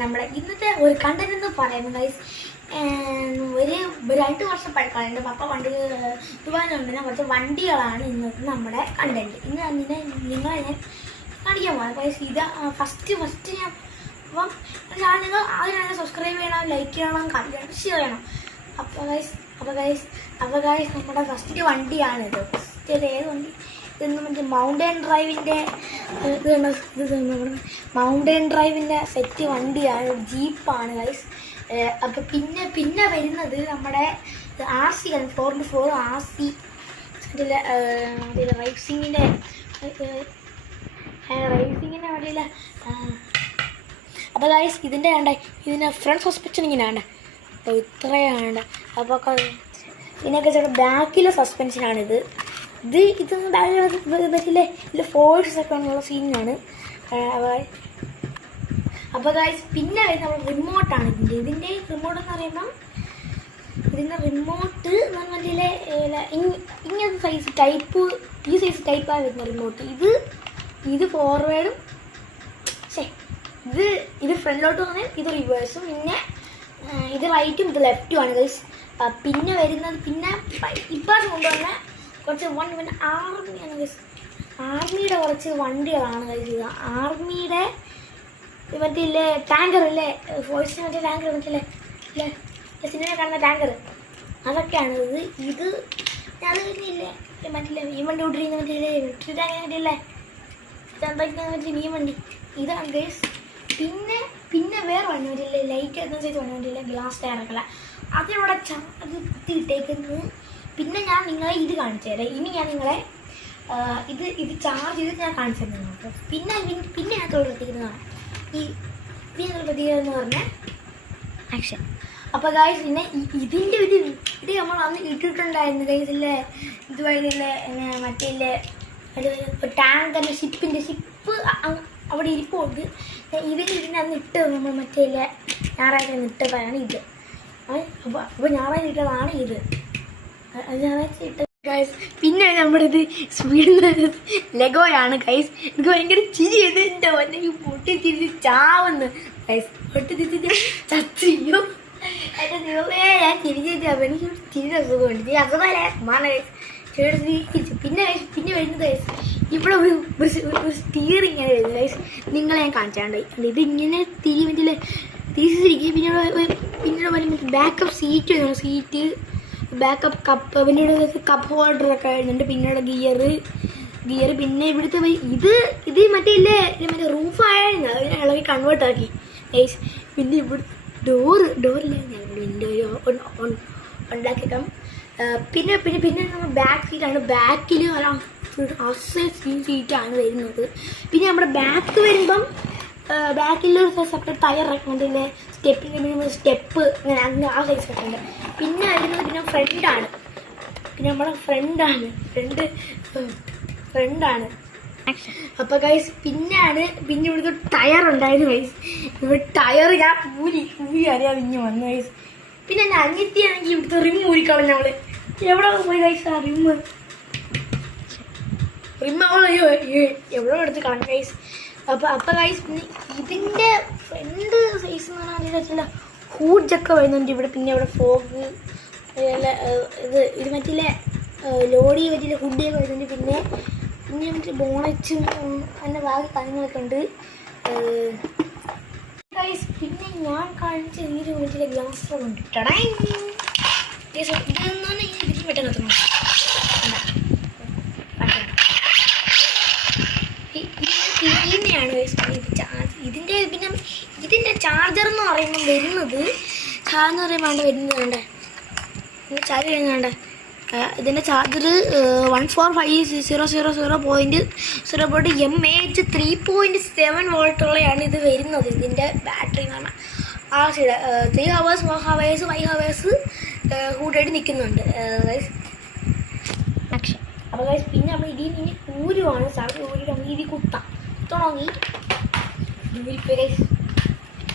നമ്മുടെ ഇന്നത്തെ ഒരു കണ്ടന്റ് എന്ന് പറയുന്നത് ഗൈസ് ഒരു 2 വർഷം പഴക്കമാണ്. എൻ്റെ പപ്പ വണ്ടി ദുബായിലുണ്ടെന്ന കുറച്ച് വണ്ടികളാണ് ഇന്നത്തെ നമ്മുടെ കണ്ടന്റ്. ഇന്ന് നിങ്ങളെ ഞാൻ കാണിക്കാൻ പോകാം ഗൈസ്. ഇത് ഫസ്റ്റ് ഞാൻ അപ്പം നിങ്ങൾ ആദ്യം സബ്സ്ക്രൈബ് ചെയ്യണം, ലൈക്ക് ചെയ്യണം, കമന്റ് ചെയ്യണം, ഷെയർ ചെയ്യണം. അപ്പോൾ ഗൈസ് നമ്മുടെ ഫസ്റ്റ് വണ്ടിയാണിത്. ഫസ്റ്റ് ഏത് വണ്ടി ഇതെന്ന് മറ്റേ മൗണ്ടൻ ഡ്രൈവിൻ്റെ സെറ്റ് വണ്ടിയാണ്, ജീപ്പാണ് ഗൈസ്. അപ്പോൾ പിന്നെ വരുന്നത് നമ്മുടെ RC 4x4 RC റൈസിങ്ങിൻ്റെ വണ്ടിയില്ല. അപ്പോൾ ഗൈസ് ഇതിൻ്റെ ഫ്രണ്ട് സസ്പെൻഷൻ ഇങ്ങനെയാണ്. അപ്പോൾ ഇത്രയാണ്. അപ്പോൾ ഇതിനൊക്കെ ചില ബാക്കിലെ സസ്പെൻഷനാണിത്. ഇതൊന്നും പറ്റില്ലേ, ഇതിൽ ഫോഴ്സ് ഒക്കെ ഉള്ള സീനാണ്. അപ്പോൾ ഗൈസ് പിന്നെ നമ്മൾ റിമോട്ടാണ് ഇതിൻ്റെ റിമോട്ട് എന്ന് പറയുമ്പം ഇതിൻ്റെ റിമോട്ട് പറഞ്ഞാൽ ഇങ്ങനത്തെ സൈസ് ടൈപ്പ്, ഈ സൈസ് ടൈപ്പാണ് വരുന്ന റിമോട്ട്. ഇത് ഫോർവേഡും ഇത് ഫ്രണ്ടിലോട്ട് വന്നാൽ ഇത് റിവേഴ്സും, പിന്നെ ഇത് റൈറ്റും ഇത് ലെഫ്റ്റുമാണ് ഗൈസ്. പിന്നെ വരുന്നത് ഇപ്പം കൊണ്ടുവന്ന കുറച്ച് ആർമിയാണ് ഗൈസ്. ആർമിയുടെ കുറച്ച് വണ്ടികളാണ് ഗൈസ്. ഇത് ആർമിയുടെ മറ്റേ ടാങ്കർ ഇല്ലേ, ഫോഴ്സിന് മറ്റേ ടാങ്കർ മറ്റേ സിനിമ കാണുന്ന ടാങ്കർ, അതൊക്കെയാണ് ഇത് അത് ഇല്ലേ മറ്റേ ഈ വണ്ടി ഓടിക്കുന്ന മറ്റേ ടാങ്കില്ലേ മറ്റേ ഈ വണ്ടി, ഇതാണ് ഗൈസ്. പിന്നെ വേറെ വണ്ടി വണ്ടിയില്ലേ, ലൈറ്റ് എന്ന സൈസ് വണ്ടി വണ്ടിയില്ലേ, ഗ്ലാസ് ടയറൊക്കെ അതിനോടെ ചാർജ് കുത്തിയിട്ടേക്കുന്നത്. പിന്നെ ഞാൻ നിങ്ങളെ ഇത് കാണിച്ചു തരാം. ഇനി ഞാൻ നിങ്ങളെ ഇത് ചാർജ് ചെയ്ത് ഞാൻ കാണിച്ചു തരുന്നത് നിങ്ങൾക്ക്. പിന്നെ ഞാൻ പ്രവർത്തിക്കുന്നതാണ് എന്ന് പറഞ്ഞാൽ ആക്ഷൻ. അപ്പോൾ ഗൈസ് പിന്നെ ഇതിൻ്റെ ഇത് നമ്മൾ അന്ന് ഇട്ടിട്ടുണ്ടായിരുന്നു ഗൈസില്ലേ, ഇതുവഴിയില്ലേ മറ്റേ ടാങ്കറിൻ്റെ ഷിപ്പ് അവിടെ ഇരിപ്പുണ്ട്. ഇതിൻ്റെ അന്ന് നമ്മൾ മറ്റേ ഞായറാഴ്ച ഇട്ടതാണ് ഇത്. അപ്പോൾ ഞായറാഴ്ച ഇട്ടതാണ് ഇത്. ഞായറാഴ്ച ഇട്ട ഗൈസ്. പിന്നെ നമ്മുടെ ഇത് സ്പീഡ് ലെഗോയാണ് ഗൈസ്. എനിക്ക് ഭയങ്കര ചിരി ചെയ്ത് എൻ്റെ വന്നെ പൊട്ടി തിരിച്ച് ചാവുന്നു ഗൈസ്. പൊട്ടി തിരിച്ച് ചത്തിയോ എൻ്റെ ദൈവമേ, ഞാൻ ചിരിച്ചിട്ട് എനിക്ക് തിരിഞ്ഞ സുഖമുണ്ട്. അതുപോലെ തിരിച്ചു. പിന്നെ വരുന്നത് ഗൈസ് ഇവിടെ ഒരു സ്റ്റിയറിംഗ് ഇങ്ങനെ വരുന്നത് ഗൈസ്. നിങ്ങളെ ഞാൻ കാണിച്ചാണ്ട് ഇതിങ്ങനെ തിരിച്ചിരിക്കും. പിന്നെ ബാക്കപ്പ് സീറ്റ് ബാക്കപ്പ് കപ്പ്, പിന്നീട് കപ്പ് ഹോൾഡറൊക്കെ വരുന്നുണ്ട്. പിന്നീട് ഗിയർ പിന്നെ ഇവിടുത്തെ ഇത് മറ്റേ റൂഫായിരുന്നു, അതിനെ ഇളകി കൺവേർട്ട് ആക്കി ഗൈസ്. പിന്നെ ഇവിടെ ഡോറില്ല, ഞാൻ വിൻഡോ ഉണ്ടാക്കിയേക്കാം. പിന്നെ നമ്മൾ ബാക്ക് സീറ്റാണ്. ബാക്കിൽ സീറ്റാണ് വരുന്നത്. പിന്നെ നമ്മുടെ ബാക്ക് വരുമ്പം ബാക്കിലൊരു സെപ്പറേറ്റ് ടയറൊക്കെ ഉണ്ടല്ലേ, സ്റ്റെപ്പ് അങ്ങനെ ആ സൈസ് ഒക്കെ ഉണ്ട്. പിന്നെ വരുന്നത് പിന്നെ ഫ്രണ്ടാണ്. നമ്മുടെ ഫ്രണ്ടാണ്. അപ്പോൾ ഗൈസ് പിന്നെ ഇവിടുത്തെ ടയർ ഉണ്ടായിരുന്നു ഗൈസ്. ഇവിടെ ടയർ ഞാൻ ഊരി അറിയാൻ പിന്നെ വന്നു ഗൈസ്. പിന്നെ എൻ്റെ അനിയത്തിയാണെങ്കിൽ ഇവിടുത്തെ റിം ഊരിക്കളഞ്ഞ നമ്മൾ എവിടെ പോയി ഗൈസ്. ആ റിം അവൾ എവിടെ എടുത്ത് കളഞ്ഞ ഗൈസ്. അപ്പോൾ ഗൈസ് പിന്നെ ഇതിൻ്റെ ഫ്രണ്ട് സൈസ് എന്ന് പറഞ്ഞാൽ ഹൂഡൊക്കെ വരുന്നുണ്ട് ഇവിടെ. പിന്നെ ഇവിടെ ഫോഗ് ഇത് മറ്റേ ലോഡി പറ്റിയ ഹുഡിയൊക്കെ വരുന്നുണ്ട്. പിന്നെ മറ്റേ ബോണറ്റും അങ്ങനെ ബാക്കി കാര്യങ്ങളൊക്കെ ഉണ്ട് ഗൈസ്. പിന്നെ ഞാൻ കാണിച്ച ഈ രൂപത്തിലെ ഗ്ലാസ് ഉണ്ട്. ഇതെന്ന് പറഞ്ഞാൽ ഇതിന് പെട്ടെന്ന് ഇതിനെയാണ് ഇതിൻ്റെ ചാർജർ എന്ന് പറയുമ്പോൾ വരുന്നത് ഇതിൻ്റെ ചാർജർ 14500.0.0 mAh 3.7 വോൾട്ടുള്ളതാണ് ഇത് വരുന്നത്. ഇതിൻ്റെ ബാറ്ററി എന്ന് പറഞ്ഞാൽ ആ സൈഡ് 3 hours 4 hours 5 hours കൂട്ടായിട്ട് നിൽക്കുന്നുണ്ട് ഗൈസ്. അപ്പോൾ ഗൈസ് പിന്നെ നമ്മൾ ഇതിൽ ഊരുവാണ്. സാറ് ഊരി നമ്മൾ ഇതിൽ കുത്തണമെങ്കിൽ ഗൈസ്.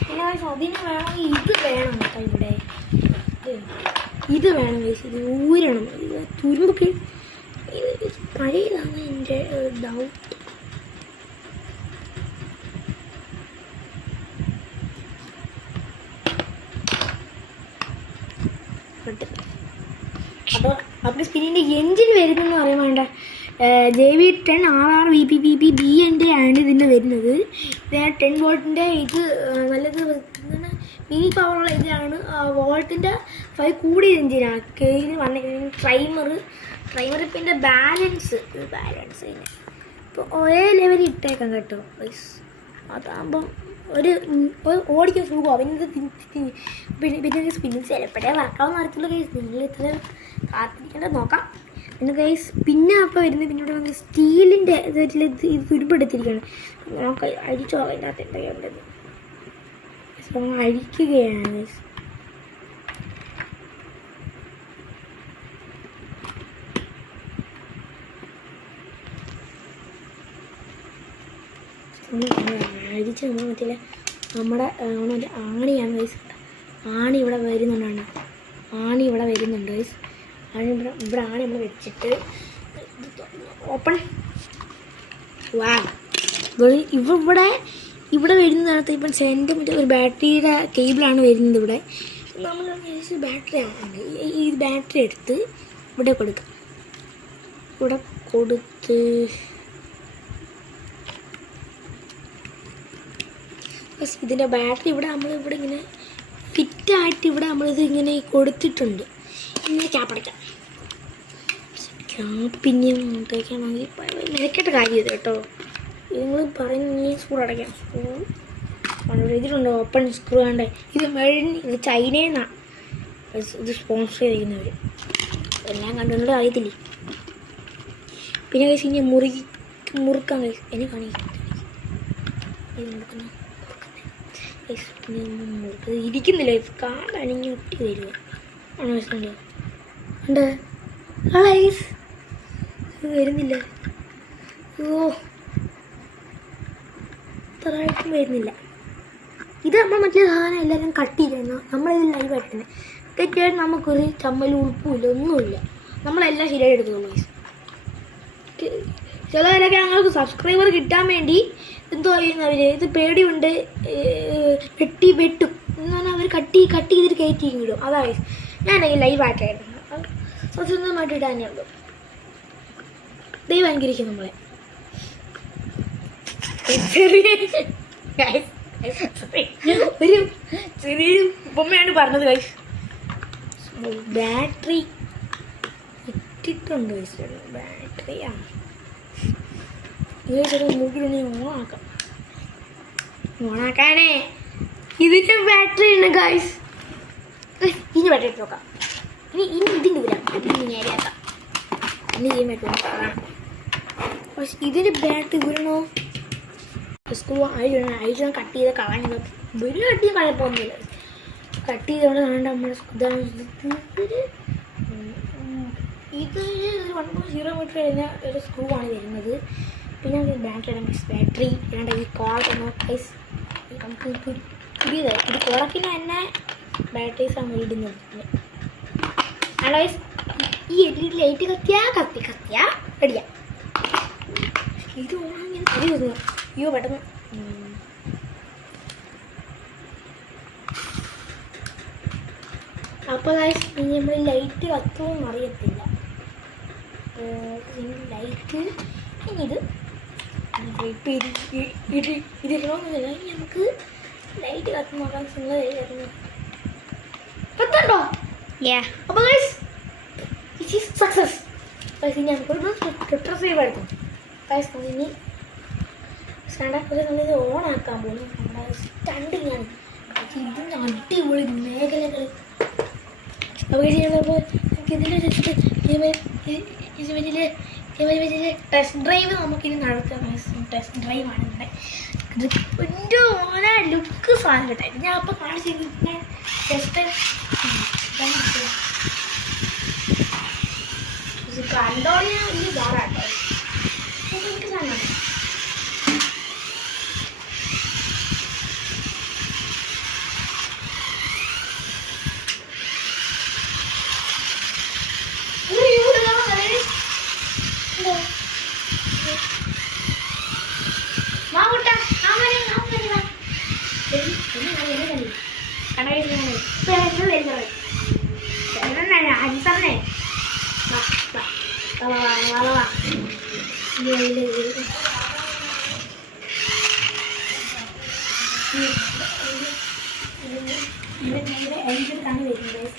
പിന്നെ ഗൈസ് അതിന് വേണമെങ്കിൽ ഇത് വേണം കേട്ടോ. ഇവിടെ ഇത് വേണം ഗൈസ്, ഇത് ഊരണം. തുരുമ്പൊക്കെ പഴയതാണ് എൻ്റെ ഡൗട്ട്. അപ്പോൾ സ്പിന്നിൻ്റെ എൻജിൻ വരുന്നതെന്ന് പറയാൻ വേണ്ട JV10 RR VPPP BND ആണ് ഇതിൻ്റെ വരുന്നത്. ഇത് 10 വോൾട്ടിൻ്റെ ഇത് നല്ലത് എന്താണ് മിനി പവറുള്ള ഇതാണ്. വോൾട്ടിൻ്റെ 5 കൂടിയ എൻജിനാണ്. ഇതിന് വന്നിരിക്കുന്നത് ട്രൈമർ ഇപ്പം എൻ്റെ ബാലൻസ് അതിന് ഇപ്പോൾ ഒരേ ലെവലിൽ ഇട്ടേക്കാം കേട്ടോ. അതാകുമ്പം ഒരു ഓടിക്കാൻ സുഖമാണ്. പിന്നെ സ്പിന്നിങ് ചിലപ്പോഴേ വർക്കാവുന്ന അറിയത്തുള്ള കേസ്. നിങ്ങൾ ഇത്ര കാത്തിരിക്കേണ്ടത് നോക്കാം. പിന്നെ ഗൈസ് പിന്നെ അപ്പോൾ വരുന്നത് പിന്നെ ഇവിടെ വന്ന് സ്റ്റീലിൻ്റെ ഇത് തുരുമ്പെടുത്തിരിക്കുകയാണ്. നമുക്ക് അഴിച്ചോ അതിൻ്റെ അകത്ത് എന്തൊക്കെയുണ്ടത് അഴിക്കുകയാണ് ഗൈസ്. അഴിച്ച് നമ്മൾ മറ്റേ നമ്മുടെ ആണിയാണ് ഗൈസ്. ആണി ഇവിടെ വരുന്നുണ്ടാണ്. ഗൈസ്. ഇവിടെ ആണ് നമ്മൾ വെച്ചിട്ട് ഓപ്പൺ. വാ ഇവിടെ വരുന്നതിനകത്ത് ഇപ്പം സെൻറ്റിമീറ്റർ ഒരു ബാറ്ററിയുടെ കേബിളാണ് വരുന്നത്. ഇവിടെ നമ്മൾ ബാറ്ററി ആണ്. ഈ ബാറ്ററി എടുത്ത് ഇവിടെ കൊടുക്കാം. ഇവിടെ കൊടുത്ത് ഇതിൻ്റെ ബാറ്ററി ഇവിടെ ഇങ്ങനെ ഫിറ്റായിട്ട് ഇവിടെ നമ്മളിത് ഇങ്ങനെ കൊടുത്തിട്ടുണ്ട്. ഇങ്ങനെ ക്യാപ്പടയ്ക്കാം. പിന്നെ മുട്ടയ്ക്കാണെങ്കിൽ മെനക്കെട്ട കാര്യം ഇത് കേട്ടോ. നിങ്ങൾ പറയുന്ന സ്ക്രൂ അടയ്ക്കാം. ഇതിലുണ്ട് ഓപ്പൺ സ്ക്രൂ ആണ്ട്. ഇത് ചൈനയിൽ നിന്നാണ് ഇത് സ്പോൺസർ ചെയ്തിരിക്കുന്നവർ. എല്ലാം കണ്ടുകൊണ്ട് അറിയത്തില്ലേ. പിന്നെ കഴിച്ച് ഇനി മുറുക്കാൻ കഴിച്ച് എന്നെ കാണിക്കും. ഇത് മുറുക്കുന്നത് ഇരിക്കുന്നില്ല. കാലണിഞ്ഞ് ഒട്ടി വരിക ആണ് വെച്ചിട്ടുണ്ട്. ഉണ്ട് ഗൈസ് വരുന്നില്ല. ഇത്രയായിട്ടും വരുന്നില്ല. ഇത് നമ്മൾ മറ്റേ സാധനം എല്ലാവരും കട്ട് ചെയ്യുന്നു. നമ്മളിത് ലൈവായിട്ട് തന്നെ തെറ്റായിട്ട് നമുക്കൊരു ചമ്മലും ഉൾപ്പുമില്ല, ഒന്നുമില്ല. നമ്മളെല്ലാം ശരിയായി എടുക്കുന്നുള്ളൂ ഗൈസ്. ചിലവരൊക്കെ ഞങ്ങൾക്ക് സബ്സ്ക്രൈബർ കിട്ടാൻ വേണ്ടി എന്തോ ചെയ്യുന്നവർ ഇത് പേടിയുണ്ട് വെട്ടും എന്ന് പറഞ്ഞാൽ അവർ കട്ട് ചെയ്തിട്ട് കയറ്റി ഇടും. അതാ ഗൈസ് ഞാൻ ലൈവായിട്ടായിരുന്നു സ്വന്തമായിട്ട് ഇടാൻ തന്നെ ഉള്ളൂ. ദൈവം അനുഗ്രഹിക്കും നമ്മളെ. ഒരു ചെറിയൊരു ഉപമയാണ് പറഞ്ഞത് ഗൈസ്. ബാറ്ററി ഇട്ടിട്ടുണ്ട് ഗൈസ്. ബാറ്ററിയാണ് മൂക്കിലൊന്ന് ഓണാക്കാനേ ഇതിൻ്റെ ബാറ്ററി ഉണ്ട് ഗൈസ്. ഇനി ബാറ്ററി ഇട്ട് നോക്കാം. ഇനി ഇതിൻ്റെ വരാം. നേരെയാക്കാം. ഇനി ചെയ്യാൻ പറ്റും. പക്ഷെ ഇതിൻ്റെ ബാറ്ററി വരണോ സ്ക്രൂ അഴിച്ചാൽ കട്ട് ചെയ്ത് കളഞ്ഞത് ഒരു കട്ട് ചെയ്ത് കളയപ്പോന്നില്ല. കട്ട് ചെയ്തുകൊണ്ട് കാണേണ്ട നമ്മുടെ ഇതാണ്. ഇത് 1.0 മീറ്റർ കഴിഞ്ഞ ഒരു സ്ക്രൂ ആണ് വരുന്നത്. പിന്നെ ബാറ്ററി വേണ്ട ഈ കോളൊക്കെ ഗൈസ്. നമുക്ക് പുതിയത് ഇത് കോളക്കിന് തന്നെ ബാറ്ററീസാണ് ഇടുന്നത്. ഗൈസ് ഈ LED ലൈറ്റ് കത്തിയാ റെഡിയാ. ഇത് ഓണിങ്ങനെ കരി വരുന്നു. അയ്യോ പെട്ടെന്ന് അപ്പോൾ ഗൈസ് ഇനി നമ്മൾ ലൈറ്റ് കത്തുമെന്ന് അറിയത്തില്ല. ലൈറ്റ് ഇനി ഇതിടണമെന്നില്ല. ഇനി നമുക്ക് ലൈറ്റ് കത്ത് നോക്കാൻ സിംഗിൾ കത്തുണ്ടോ? അപ്പോൾ guys it is success. Guys ഇനി നമുക്കൊരു ട്വിറ്റർ സേവ് എടുക്കും. ഗൈസ് ഇനി ഇത് ഓണാക്കാൻ പോകുന്നു. നമ്മുടെ സ്റ്റണ്ടിങ്ങാണ്. ഇതിൻ്റെ അടിപൊളി മേഖലകൾ. അപ്പോൾ ഇതിൻ്റെ ടെസ്റ്റ് ഡ്രൈവ് നമുക്കിനി നടത്താം. ടെസ്റ്റ് ഡ്രൈവാണ് ഇവിടെ. ഒരു ഓനെ ലുക്ക് സാധനം കേട്ടായിരുന്നു. ഞാൻ അപ്പോൾ കാണിച്ചിരുന്ന ടെസ്റ്റ് കണ്ടോളി ഞാൻ വലിയ ധാരാട്ടോ. എനിക്ക് സാധനം എൻ്റെ കണ്ണി വരുന്നത്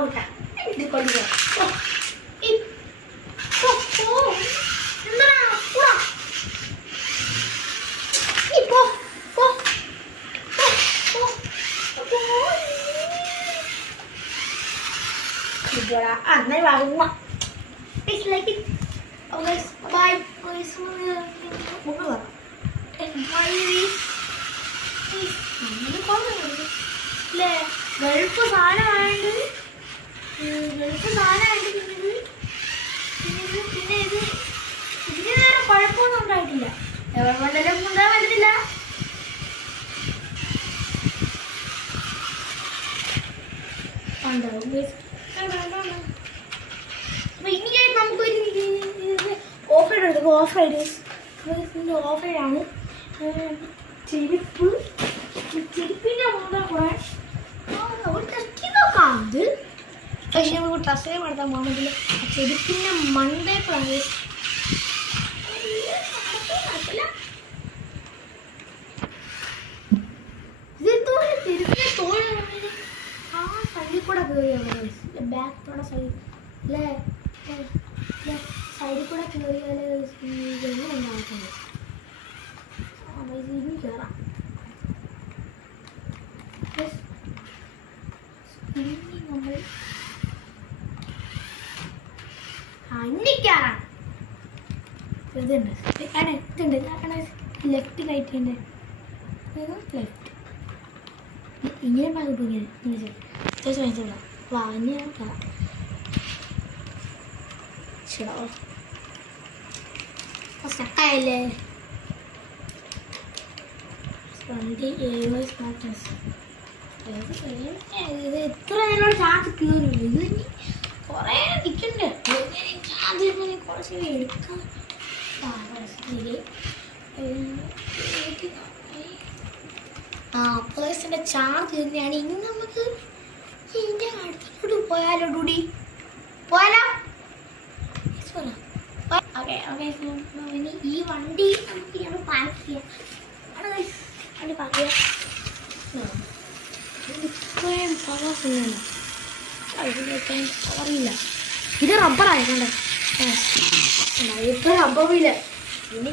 ഔട്ടാ ഇത് കൊണ്ടുപോകാം. Này vào đúng không ạ? It's like it. Okay, bye. Okay, so bốn được. Enjoy this. ഇത് കൊണ്ടുവരുന്നു അല്ലേ? ഗൾഫ് സാധനമായത് പിന്നെ ഇതിന് വേറെ കുഴപ്പമൊന്നും ഉണ്ടായിട്ടില്ല. ഗവൺമെന്റിലും കൊണ്ടുപോകാൻ പറ്റത്തില്ല. അപ്പൊ ഇനിയായിട്ട് നമുക്കൊരു ഓഫർ എടുക്കും. ഓഫറാണ് ചെരുപ്പിന്റെ മുമ്പേ കുറെ ടെസ്റ്റ് നോക്കാം. ഇത് പക്ഷെ നമുക്ക് ട്രസ്റ്റിനെ നടത്താൻ പോകുന്നില്ല. ചെരുപ്പിന്റെ മണ്ടേ പ്രവേശ ഇതെന്തോടെ ചെരുപ്പിന്റെ തോഴ ആ സൈഡിൽ കൂടെ കയറിയാണ്. ബാക്കിലുള്ള സൈഡ് അല്ലേ? സൈഡിൽ കൂടെ കയറിയാൽ ഉണ്ടാക്കുന്നത് ഇനി കയറാം. ഇനി നമ്മൾ ഇനി കയറാം. ഇതുണ്ട് ലെഫ്റ്റ് റൈറ്റ് ഉണ്ട്. ലെഫ്റ്റ് ഇങ്ങനെ ഭാഗത്ത് ഇങ്ങനെ അത്യാവശ്യം വാങ്ങിച്ചോളാം. വാങ്ങി കയറാം. സ്റ്റക്കായല്ലേ? വണ്ടി ഇത് എത്ര നേരം ചാർജ് കയറി. ഇത് കുറേ നിൽക്കണ്ടേ? ചാർജ് കുറച്ച് എടുക്കാം. പേഴ്സിൻ്റെ ചാർജ് തന്നെയാണ്. ഇനി നമുക്ക് ഇതിൻ്റെ അടുത്തോട്ട് പോയാലോ? ഡൂടി പോയാലോ? ഓക്കെ ഇനി ഈ വണ്ടി നമുക്ക് ഞങ്ങൾ പാർക്ക് ചെയ്യാം. വണ്ടി പാർക്ക് ചെയ്യാം. ഇത്രയും പവർഫുള്ളാണ്. പവറില്ല. ഇത് റബ്ബറായിക്കണ്ടേ? ഇത്ര റബ്ബറില്ല. ഇനി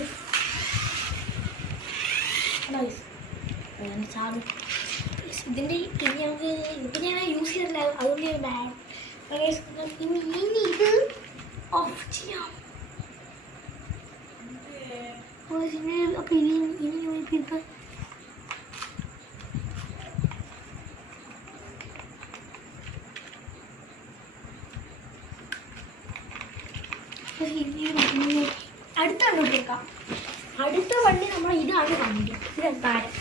ചാടും. ഇതിൻ്റെ ഇനി നമുക്ക് ഇതിനെ യൂസ് ചെയ്തില്ല. അതുകൊണ്ട് ബാഡ്. ഇനി ഇത് ഓഫ് ചെയ്യാം. അപ്പോൾ ഇനി ഇപ്പം അടുത്ത വണ്ടി എടുക്കാം. അടുത്ത വണ്ടി നമ്മൾ ഇതാണ് വണ്ടി. ഇതാണ് താരം.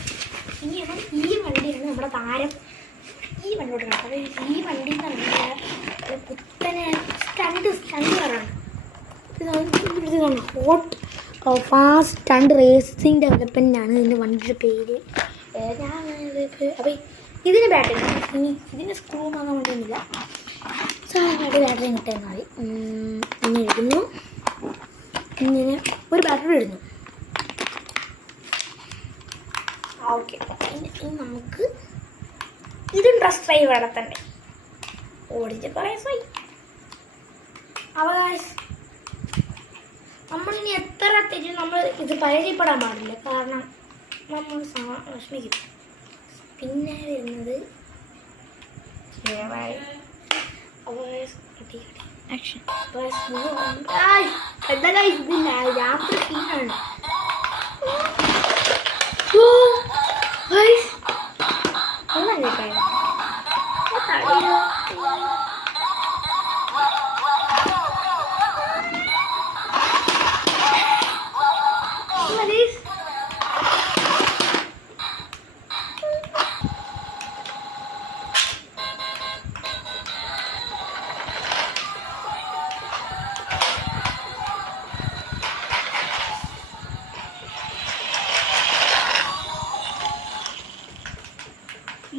ഇനി നമ്മൾ ഈ വണ്ടിയാണ് നമ്മുടെ താരം. ഈ വണ്ടി കൊടുക്കണം. അപ്പോൾ ഈ വണ്ടി എന്ന് പറഞ്ഞാൽ കുത്തനെ സ്റ്റണ്ടുകാരാണ്. ഇതാണ് ഹോട്ട് ഫാസ്റ്റ് സ്റ്റണ്ട് റേസിംഗ് ഡെവലപ്മെൻറ്റാണ് ഇതിൻ്റെ വണ്ടിയുടെ പേര്. അപ്പോൾ ഇതിന് ബാറ്ററി ഇനി ഇതിന് സ്ക്രൂ വാങ്ങാൻ വേണ്ടിയൊന്നുമില്ല. സാധാരണ ബാറ്ററി കിട്ടിയാൽ മതി. ഇങ്ങനെ ഇടുന്നു. ഇങ്ങനെ ഒരു ബാറ്ററി ഇടുന്നു. ഓക്കെ ഇനി നമുക്ക് ഇതും ടെസ്റ്റ് ഡ്രൈവ് നടത്തണ്ടേ? ഓടിച്ച് കുറേ ദിവസമായി. അവകാശം നമ്മളിനി എത്ര തെറ്റും നമ്മൾ ഇത് പരിചയപ്പെടാൻ പാടില്ല. കാരണം നമ്മൾ വിഷമിക്കും. പിന്നെ വരുന്നത് എന്താ ഇതില്ല. രാത്രി സീനാണ്.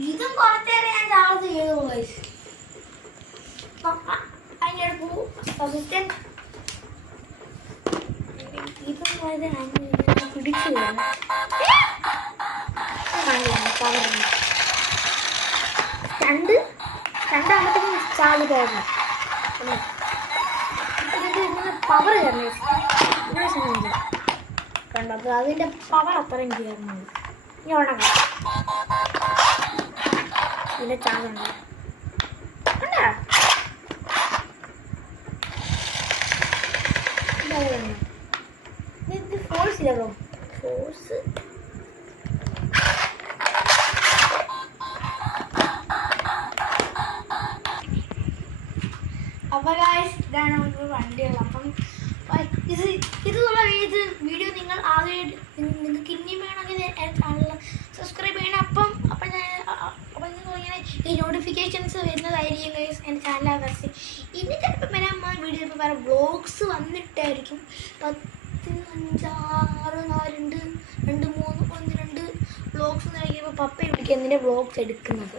ഇതും കുറച്ചേറെ ഞാൻ ചാർജ് ചെയ്തു. അതിൻ്റെ സബ്സിസ്റ്റൻസ് പിടിച്ചു രണ്ടാമത്തെ ചാടി പോയിരുന്നു പവർ കയറുന്നു കണ്ടോ. അപ്പോൾ അതിൻ്റെ പവർ അത്രയും കയറുന്നത് ഇനി ഉണങ്ങാം ഇതിൻ്റെ ചാകുണ്ട് കണ്ടാ ഇത് ഫോഴ്സ് ഇല്ല ബ്രോ ഫോഴ്സ് അപ്പോൾ ഗായ്സ് ഇതാണ് നമുക്ക് വണ്ടികൾ. അപ്പം ഇതുള്ള വീഡിയോ നിങ്ങൾ ആദ്യമായിട്ട് നിങ്ങൾക്ക് ഇനിയും വേണമെങ്കിൽ ചാനൽ സബ്സ്ക്രൈബ് ചെയ്യണം. അപ്പം നിങ്ങൾ ഇങ്ങനെ ഈ നോട്ടിഫിക്കേഷൻസ് വരുന്നതായിരിക്കും ഗൈസ് എൻ്റെ ചാനൽ ആകാശം. ഇനി ചിലപ്പോൾ വരാൻ വീഡിയോ ചിലപ്പോൾ വേറെ വ്ളോഗ്സ് വന്നിട്ടായിരിക്കും 10, 5, 6, 2, 3 വ്ളോഗ്സ് കഴിക്കുമ്പോൾ പപ്പ പിടിക്കുക എന്തിൻ്റെ വ്ളോഗ്സ് എടുക്കുന്നത്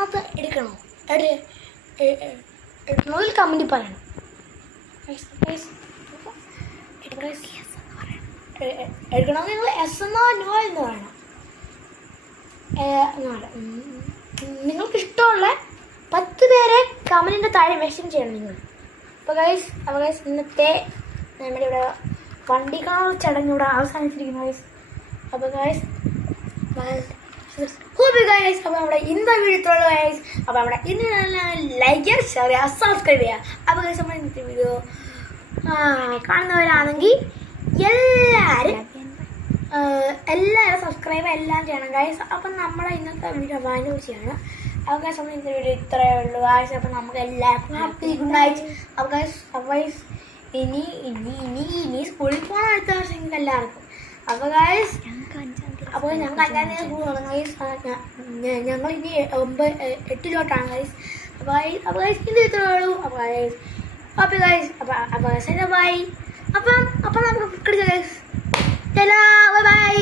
അത് എടുക്കണോ എടുക്കണമെങ്കിൽ കമൻറ്റിൽ പറയണം. എടുക്കണമെങ്കിൽ നിങ്ങൾ എസ് എന്നോ നോ എന്ന് പറയണം. നിങ്ങൾക്ക് ഇഷ്ടമുള്ള 10 പേരെ കമൻറ്റിൻ്റെ താഴെ മെൻഷൻ ചെയ്യണം നിങ്ങൾ. അപ്പോൾ ഗൈസ് ഇന്നത്തെ നമ്മുടെ ഇവിടെ വണ്ടി കാണാൻ ചടങ്ങ് ഇവിടെ അവസാനിച്ചിരിക്കുന്നു ഗൈസ്. അപ്പോൾ ഗൈസ് അപ്പോൾ നമ്മുടെ ഇന്നത്തെ വീഡിയോ ഗൈസ്. അപ്പോൾ നമ്മുടെ ഇന്ന് ലൈക്ക് ചെയ്യുക, ഷെയർ ചെയ്യുക, സബ്സ്ക്രൈബ് ചെയ്യുക. അപ്പോൾ ഗൈസ് നമ്മുടെ ഇന്നത്തെ വീഡിയോ കാണുന്നവരാണെങ്കിൽ എല്ലാവരും സബ്സ്ക്രൈബ് എല്ലാം ചെയ്യണം ഗൈസ്. അപ്പം നമ്മുടെ ഇന്നത്തെ വീഡിയോ വാങ്ങിച്ചാണ്. അപ്പോൾ ഗൈസ് നമ്മുടെ ഇന്നത്തെ വീഡിയോ ഇത്രയേ ഉള്ളൂ ഗൈസ്. അപ്പം നമുക്ക് എല്ലാവർക്കും ഹാപ്പി ഗുഡ് നൈറ്റ്. അപ്പോൾ ഗൈസ് ഇനി സ്കൂളിൽ പോകണം അടുത്ത വർഷം നിങ്ങൾക്ക് എല്ലാവർക്കും. അപ്പോൾ ഗൈസ് അപ്പോൾ ഞങ്ങൾക്ക് 5-ാം തീയതി പോകും ഗൈസ്. ഞങ്ങളിനി 8-ലോട്ടാണ് ഗൈസ്. അപ്പോൾ ഗൈസ് ഇത് ഇത്രയേ ഉള്ളൂ. അപ്പോൾ ഗൈസ് ബൈ. അപ്പം നമുക്ക് ഗൈസ് ബൈ.